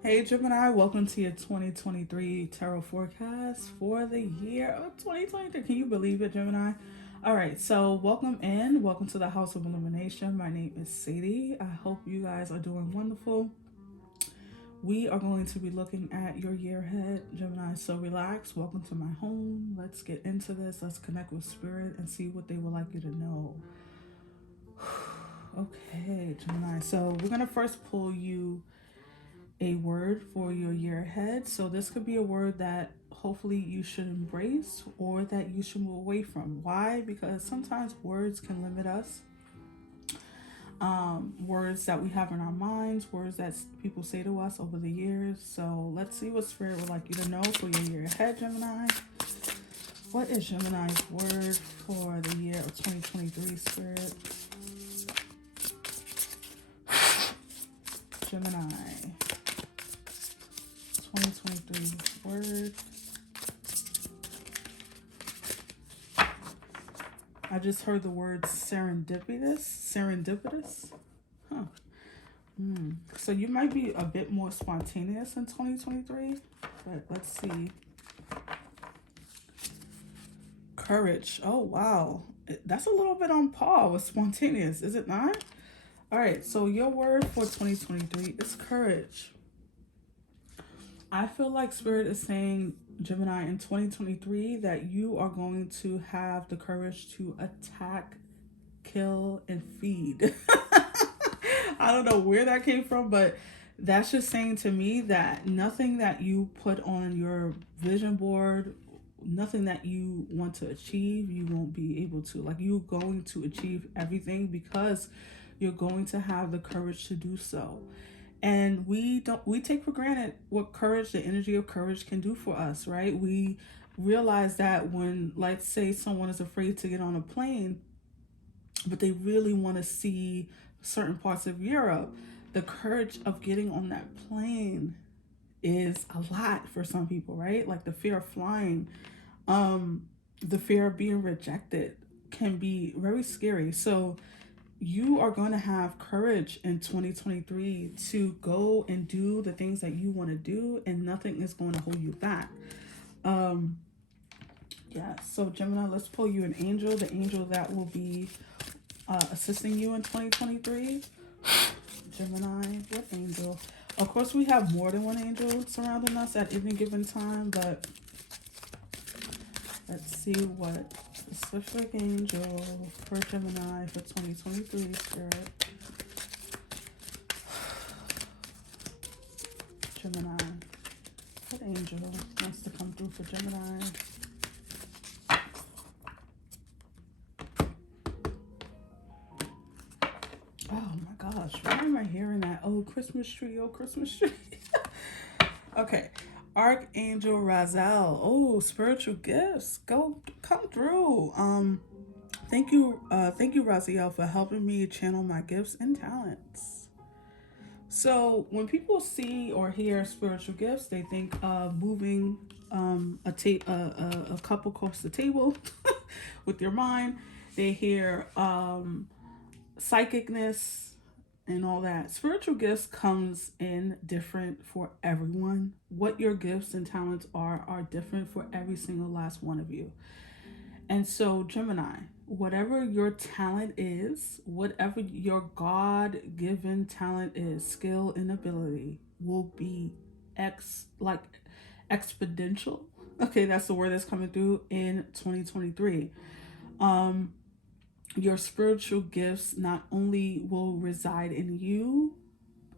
Hey Gemini, welcome to your 2023 tarot forecast for the year of 2023. Can you believe it, Gemini? All right, so welcome in. Welcome to the House of Illumination. My name is Sadie. I hope you guys are doing wonderful. We are going to be looking at your year ahead, Gemini. So relax. Welcome to my home. Let's get into this. Let's connect with Spirit and see what they would like you to know. Okay, Gemini. So we're going to first pull you a word for your year ahead. So this could be a word that hopefully you should embrace or that you should move away from. Why? Because sometimes words can limit us. Words that we have in our minds, words that people say to us over the years. So let's see what Spirit would like you to know for your year ahead, Gemini. What is Gemini's word for the year of 2023, Spirit? Gemini, 2023 word. I just heard the word serendipitous. Serendipitous? Huh. So you might be a bit more spontaneous in 2023, but let's see. Courage. Oh, wow. That's a little bit on par with spontaneous, is it not? All right, so your word for 2023 is courage. I feel like Spirit is saying, Gemini, in 2023, that you are going to have the courage to attack, kill, and feed. I don't know where that came from, but that's just saying to me that nothing that you put on your vision board, nothing that you want to achieve, you won't be able to. Like, you're going to achieve everything because you're going to have the courage to do so. And we take for granted what courage, the energy of courage can do for us, right? We realize that when, let's say, someone is afraid to get on a plane, but they really want to see certain parts of Europe, the courage of getting on that plane is a lot for some people, right? Like the fear of flying, the fear of being rejected can be very scary. So you are going to have courage in 2023 to go and do the things that you want to do, and nothing is going to hold you back. Um, yeah, so Gemini, let's pull you an angel, the angel that will be assisting you in 2023. Gemini, what angel? Of course, we have more than one angel surrounding us at any given time, but let's see what specific angel for Gemini for 2023, Spirit. Gemini, what angel wants to come through for Gemini? Oh my gosh, why am I hearing that? Oh, Christmas tree, oh, Christmas tree. Okay, Archangel Razel. Oh, spiritual gifts. Come through. Thank you, Raziel, for helping me channel my gifts and talents. So when people see or hear spiritual gifts, they think of moving a cup across the table with your mind. They hear psychicness and all that. Spiritual gifts comes in different for everyone. What your gifts and talents are different for every single last one of you. And so, Gemini, whatever your talent is, whatever your God given talent is, skill and ability will be like exponential. Okay, that's the word that's coming through in 2023. Um, your spiritual gifts not only will reside in you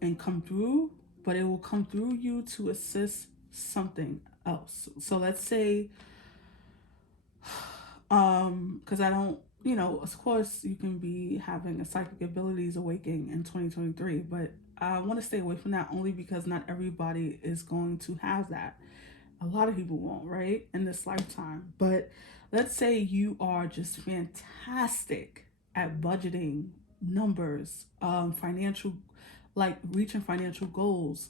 and come through, but it will come through you to assist something else. So let's say because I don't, of course you can be having a psychic abilities awakening in 2023, but I want to stay away from that only because not everybody is going to have that. A lot of people won't, right, in this lifetime. But let's say you are just fantastic at budgeting, numbers, financial, like reaching financial goals.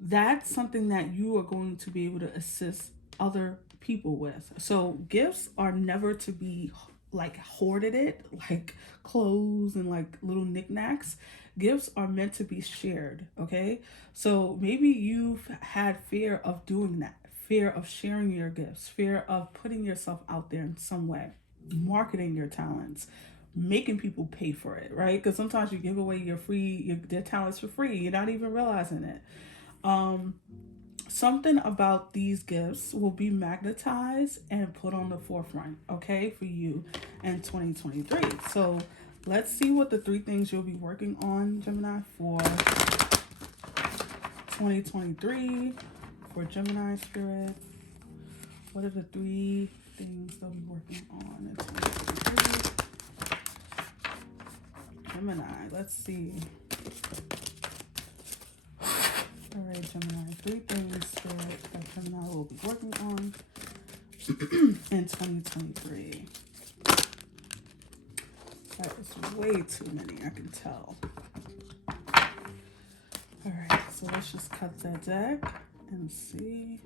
That's something that you are going to be able to assist other people with. So gifts are never to be like hoarded, it like clothes and like little knickknacks. Gifts are meant to be shared, okay? So maybe you've had fear of doing that, fear of sharing your gifts, fear of putting yourself out there in some way, marketing your talents, making people pay for it, right? Because sometimes you give away their talents for free. You're not even realizing it. Um, Something about these gifts will be magnetized and put on the forefront, okay, for you in 2023. So let's see what the three things you'll be working on, Gemini, for 2023 for Gemini spirit. What are the three things they'll be working on in 2023? Gemini, let's see. All right, Gemini, three things spirit that Gemini will be working on in 2023. That is way too many, I can tell. All right, so let's just cut that deck and see.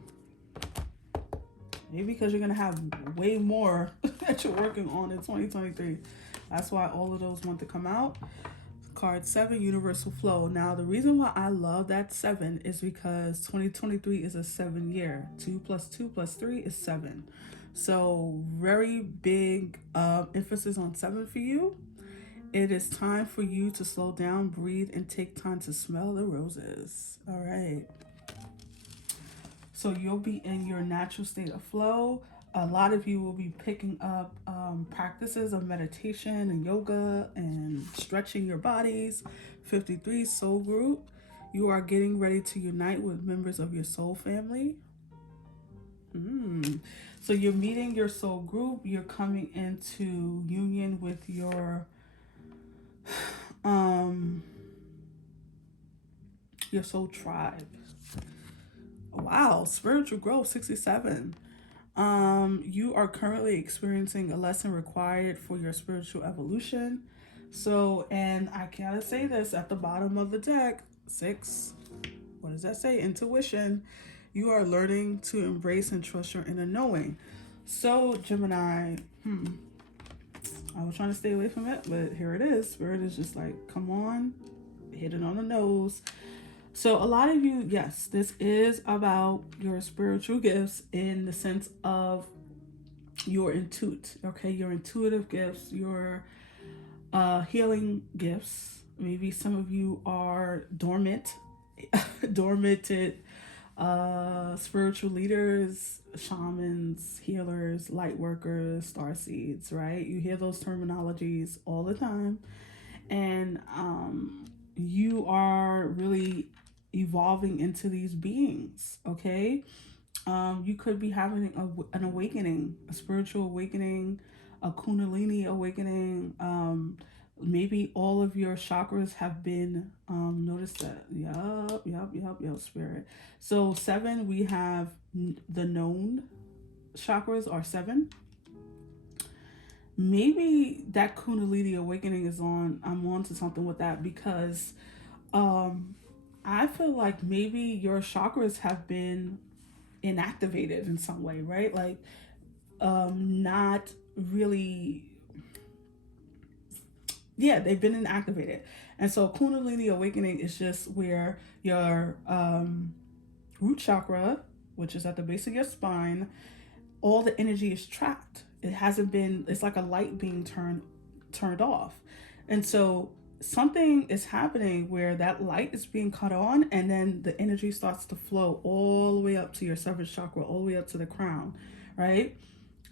Maybe because you're going to have way more that you're working on in 2023. That's why all of those want to come out. Card 7, Universal Flow. Now, the reason why I love that 7 is because 2023 is a 7 year. 2 plus 2 plus 3 is 7. So, very big emphasis on 7 for you. It is time for you to slow down, breathe, and take time to smell the roses. All right. So you'll be in your natural state of flow. A lot of you will be picking up practices of meditation and yoga and stretching your bodies. 53, Soul Group. You are getting ready to unite with members of your soul family. So you're meeting your soul group. You're coming into union with your soul tribe. Wow, spiritual growth, 67. You are currently experiencing a lesson required for your spiritual evolution. So, and I gotta say this at the bottom of the deck, 6. What does that say? Intuition. You are learning to embrace and trust your inner knowing. So, Gemini, I was trying to stay away from it, but here it is. Spirit is just like, come on, hit it on the nose. So a lot of you, yes, this is about your spiritual gifts in the sense of your okay? Your intuitive gifts, your healing gifts. Maybe some of you are dormanted spiritual leaders, shamans, healers, light workers, star seeds, right? You hear those terminologies all the time. And you are really evolving into these beings, okay? You could be having an awakening, a spiritual awakening, a kundalini awakening. Maybe all of your chakras have been noticed that. Yup, spirit. So 7, we have the known chakras are 7. Maybe that kundalini awakening is on. I'm on to something with that because I feel like maybe your chakras have been inactivated in some way, right? Like not really, yeah, they've been inactivated. And so kundalini awakening is just where your root chakra, which is at the base of your spine, all the energy is trapped. It hasn't been, it's like a light being turned off. And so something is happening where that light is being cut on, and then the energy starts to flow all the way up to your 7th chakra, all the way up to the crown, right?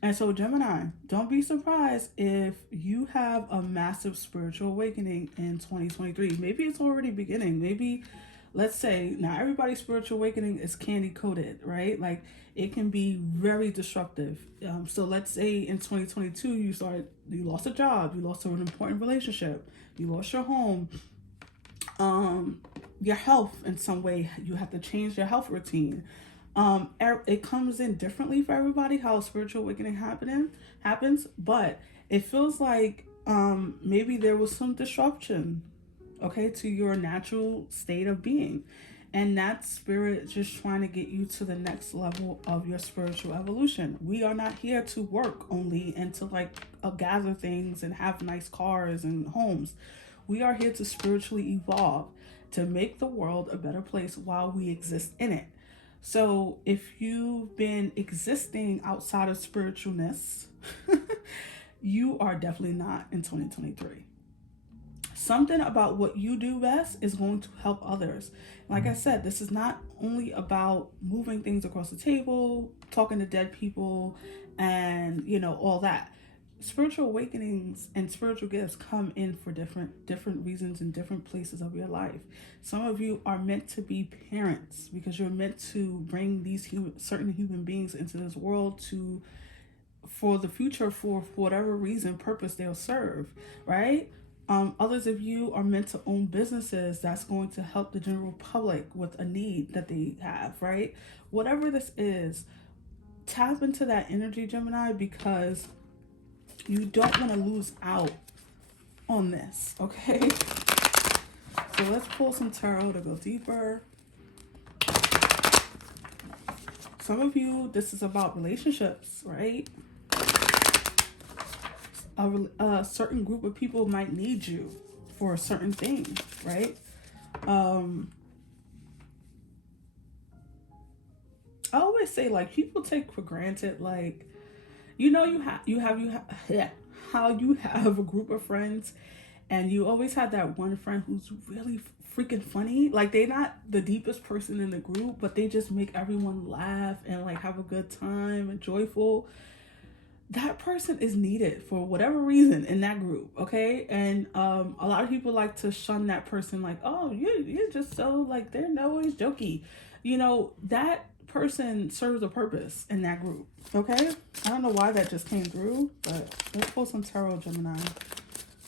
And so Gemini, don't be surprised if you have a massive spiritual awakening in 2023. Maybe it's already beginning. Maybe, let's say, now everybody's spiritual awakening is candy coated, right? Like it can be very disruptive. So let's say in 2022, you lost a job, you lost an important relationship, you lost your home, your health in some way, you have to change your health routine. It comes in differently for everybody how spiritual awakening happens, but it feels like maybe there was some disruption, okay, to your natural state of being, and that spirit just trying to get you to the next level of your spiritual evolution. We are not here to work only and to like gather things and have nice cars and homes. We are here to spiritually evolve, to make the world a better place while we exist in it. So if you've been existing outside of spiritualness, you are definitely not in 2023. Something about what you do best is going to help others. Like I said, this is not only about moving things across the table, talking to dead people, and all that. Spiritual awakenings and spiritual gifts come in for different reasons in different places of your life. Some of you are meant to be parents because you're meant to bring these certain human beings into this world to for the future, for whatever reason, purpose they'll serve, right? Others of you are meant to own businesses that's going to help the general public with a need that they have, right? Whatever this is, tap into that energy, Gemini, because you don't want to lose out on this, okay? So let's pull some tarot to go deeper. Some of you, this is about relationships, right? A certain group of people might need you for a certain thing, right? I always say, like, people take for granted, like, yeah, how you have a group of friends and you always have that one friend who's really freaking funny. Like, they're not the deepest person in the group, but they just make everyone laugh and like have a good time and joyful. That person is needed for whatever reason in that group, okay? And a lot of people like to shun that person, like, oh, you're just so, like, they're always jokey. That person serves a purpose in that group, okay? I don't know why that just came through, but let's pull some tarot, Gemini.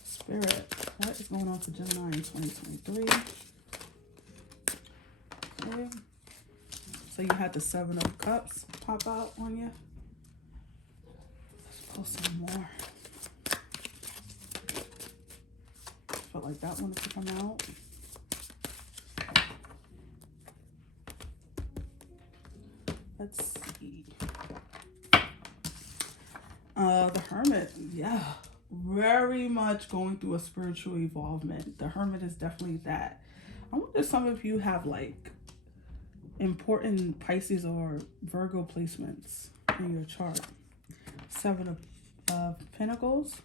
Spirit, what is going on for Gemini in 2023? Okay. So you had the Seven of Cups pop out on you. Pull some more. Felt like that one to come out. Let's see. The Hermit, yeah, very much going through a spiritual evolvement. The Hermit is definitely that. I wonder if some of you have like important Pisces or Virgo placements in your chart. Seven of Pentacles,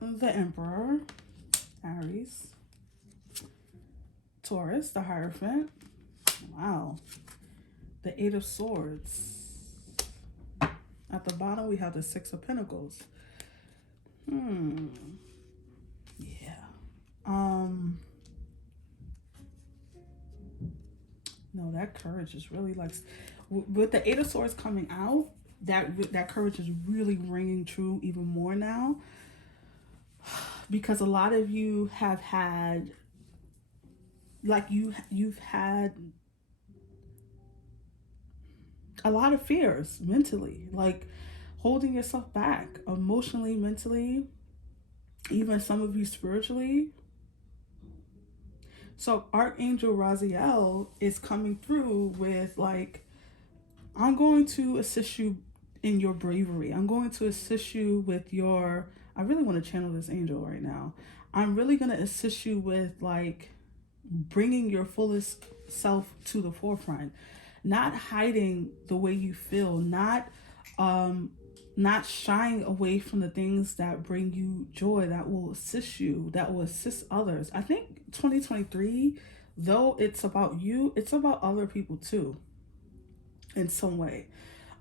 the Emperor, Aries, Taurus, the Hierophant. Wow. The Eight of Swords. At the bottom, we have the Six of Pentacles. Yeah. No, that courage is really like, with the Eight of Swords coming out, that courage is really ringing true even more now, because a lot of you have had, like, you've had a lot of fears mentally, like holding yourself back emotionally, mentally, even some of you spiritually. So Archangel Raziel is coming through with, like, I'm going to assist you in your bravery. I'm going to assist you with your, I really want to channel this angel right now. I'm really going to assist you with, like, bringing your fullest self to the forefront, not hiding the way you feel, not shying away from the things that bring you joy, that will assist you, that will assist others. I think 2023, though it's about you, it's about other people too, in some way.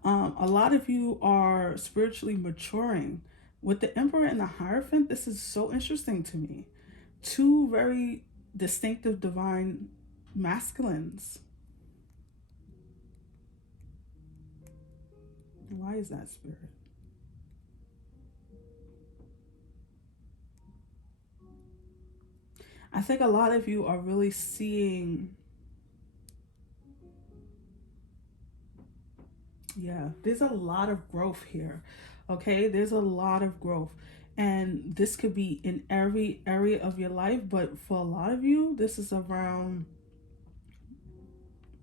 A lot of you are spiritually maturing. With the Emperor and the Hierophant, this is so interesting to me. Two very distinctive divine masculines. Why is that, Spirit? I think a lot of you are really seeing, yeah, there's a lot of growth here, okay? There's a lot of growth. And this could be in every area of your life, but for a lot of you, this is around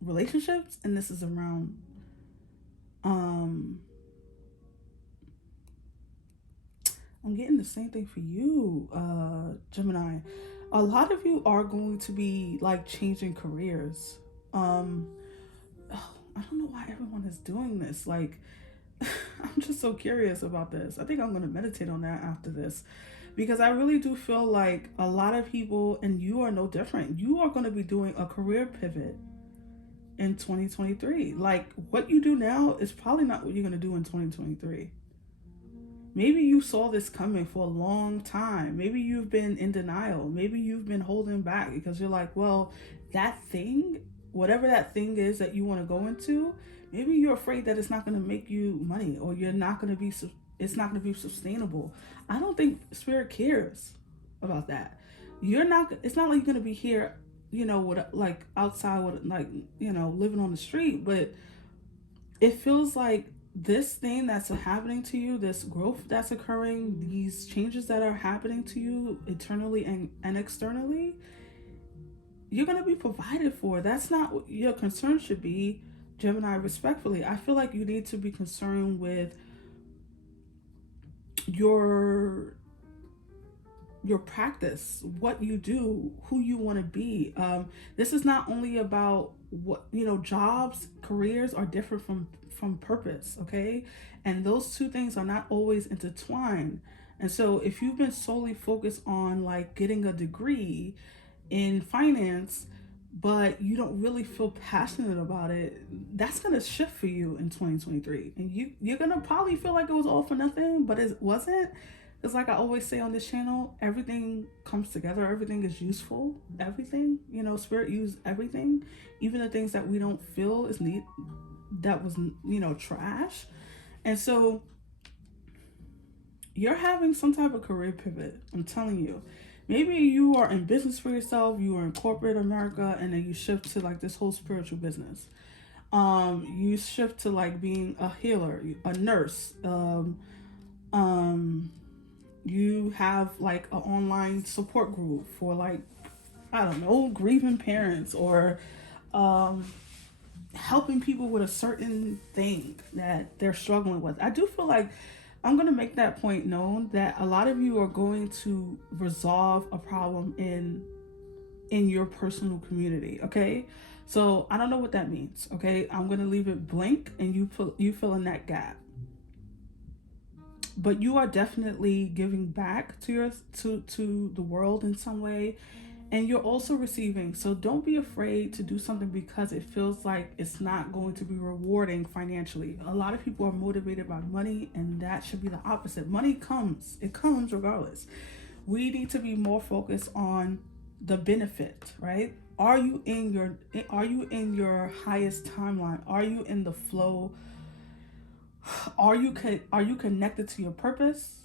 relationships, and this is around I'm getting the same thing for you, Gemini. A lot of you are going to be like changing careers. Um, oh, I don't know why everyone is doing this. Like, I'm just so curious about this. I think I'm going to meditate on that after this because I really do feel like a lot of people, and you are no different, you are going to be doing a career pivot in 2023. Like, what you do now is probably not what you're going to do in 2023. Maybe you saw this coming for a long time. Maybe you've been in denial. Maybe you've been holding back because you're like, well, that thing, whatever that thing is that you want to go into, maybe you're afraid that it's not going to make you money or you're not going to be, it's not going to be sustainable. I don't think spirit cares about that. You're not, it's not like you're going to be here, you know, with like outside with like, you know, living on the street, but it feels like this thing that's happening to you, this growth that's occurring, these changes that are happening to you internally and externally, you're going to be provided for. That's not what your concern should be, Gemini, respectfully. I feel like you need to be concerned with your your practice, what you do, who you want to be. This is not only about what, you know, jobs, careers are different from purpose, okay? And those two things are not always intertwined. And so if you've been solely focused on like getting a degree in finance, but you don't really feel passionate about it, that's gonna shift for you in 2023. And you're gonna probably feel like it was all for nothing, but it wasn't. It's like I always say on this channel, everything comes together, everything is useful, everything, you know, spirit used everything, even the things that we don't feel is neat, that was, you know, trash. And so you're having some type of career pivot, I'm telling you. Maybe you are in business for yourself, you are in corporate America, and then you shift to like this whole spiritual business. You shift to like being a healer, a nurse, you have like an online support group for like, I don't know, grieving parents or helping people with a certain thing that they're struggling with. I do feel like I'm going to make that point known that a lot of you are going to resolve a problem in your personal community, okay? So I don't know what that means, okay? I'm going to leave it blank and you fill in that gap. But you are definitely giving back to your to the world in some way, and you're also receiving. So don't be afraid to do something because it feels like it's not going to be rewarding financially. A lot of people are motivated by money, and that should be the opposite. Money comes, it comes regardless. We need to be more focused on the benefit, right? Are you in your highest timeline? Are you in the flow? Are you connected to your purpose?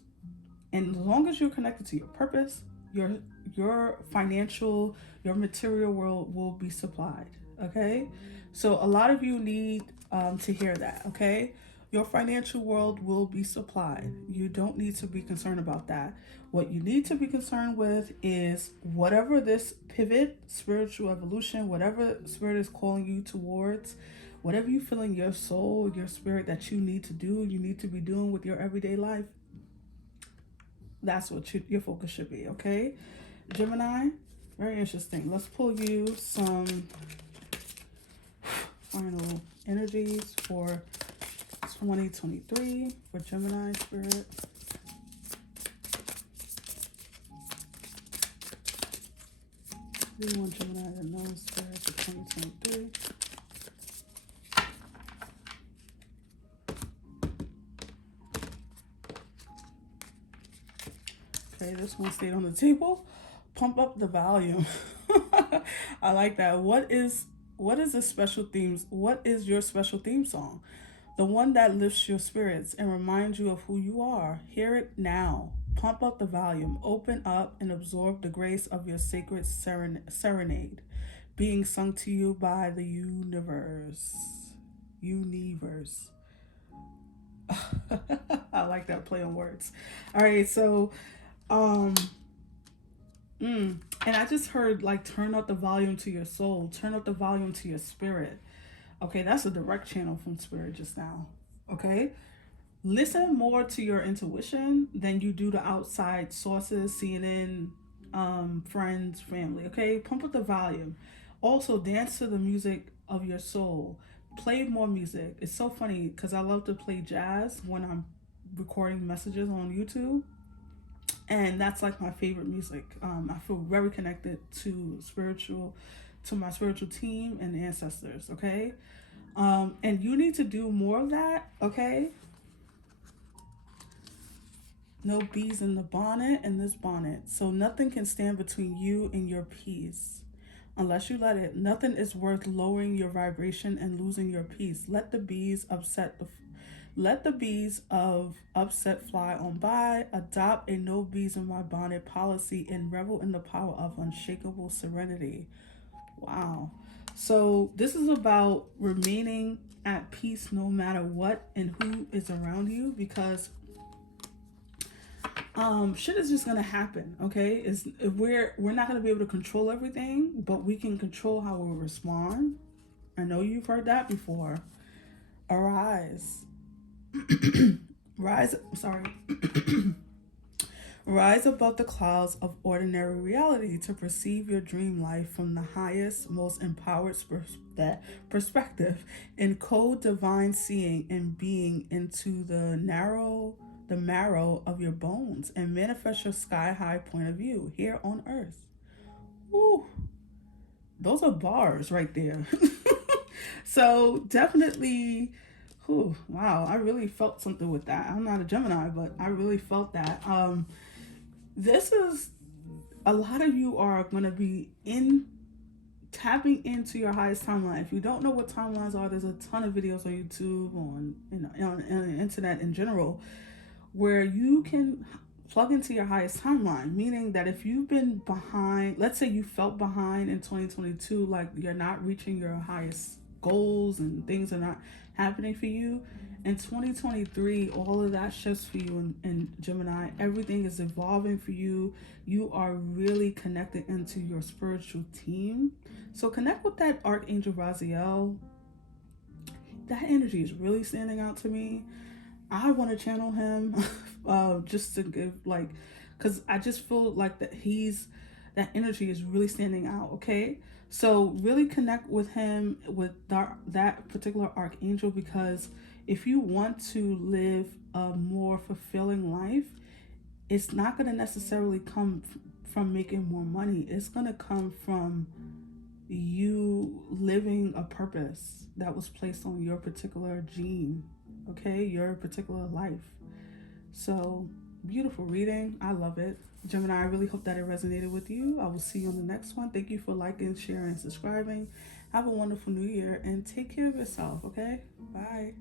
And as long as you're connected to your purpose, your financial, your material world will be supplied. Okay, so a lot of you need to hear that. Okay, your financial world will be supplied. You don't need to be concerned about that. What you need to be concerned with is whatever this pivot, spiritual evolution, whatever spirit is calling you towards, whatever you feel in your soul, your spirit that you need to do, you need to be doing with your everyday life. That's what your focus should be, okay? Gemini, very interesting. Let's pull you some final energies for 2023 for Gemini spirit. We want Gemini to know spirit for 2023. Okay, this one stayed on the table. Pump up the volume. I like that. What is the special themes? What is your special theme song? The one that lifts your spirits and reminds you of who you are. Hear it now. Pump up the volume. Open up and absorb the grace of your sacred serenade, being sung to you by the universe. Universe. I like that play on words. All right, so and I just heard like turn up the volume to your soul, turn up the volume to your spirit. Okay, that's a direct channel from spirit just now. Okay, Listen more to your intuition than you do to outside sources, CNN, friends, family. Okay, pump up the volume. Also, dance to the music of your soul. Play more music. It's so funny because I love to play jazz when I'm recording messages on YouTube, and that's like my favorite music. I feel very connected to my spiritual team and ancestors. Okay, and you need to do more of that. Okay, no bees in the bonnet and this bonnet. So nothing can stand between you and your peace. Unless you let it, nothing is worth lowering your vibration and losing your peace. Let the bees of upset fly on by. Adopt a no bees in my bonnet policy and revel in the power of unshakable serenity. Wow. So this is about remaining at peace no matter what and who is around you, because shit is just gonna happen. Okay, is we're not gonna be able to control everything, but we can control how we respond. I know you've heard that before. Arise. Rise, sorry. Rise above the clouds of ordinary reality to perceive your dream life from the highest, most empowered perspective, encode divine seeing and being into the marrow of your bones, and manifest your sky high point of view here on earth. Woo, those are bars right there. So definitely, whew, wow, I really felt something with that. I'm not a Gemini, but I really felt that. This is, a lot of you are going to be in tapping into your highest timeline. If you don't know what timelines are, there's a ton of videos on YouTube, on the internet in general, where you can plug into your highest timeline. Meaning that if you've been behind, let's say you felt behind in 2022, like you're not reaching your highest goals and things are not happening for you, in 2023 all of that shifts for you in Gemini. Everything is evolving for you. You are really connected into your spiritual team. So connect with that Archangel Raziel. That energy is really standing out to me. I want to channel him, just to give like, because I just feel like that energy is really standing out. Okay, so really connect with him, with that particular archangel, because if you want to live a more fulfilling life, it's not going to necessarily come from making more money. It's going to come from you living a purpose that was placed on your particular gene, okay, your particular life. So beautiful reading. I love it. Gemini, I really hope that it resonated with you. I will see you on the next one. Thank you for liking, sharing, subscribing. Have a wonderful new year and take care of yourself. Okay, bye.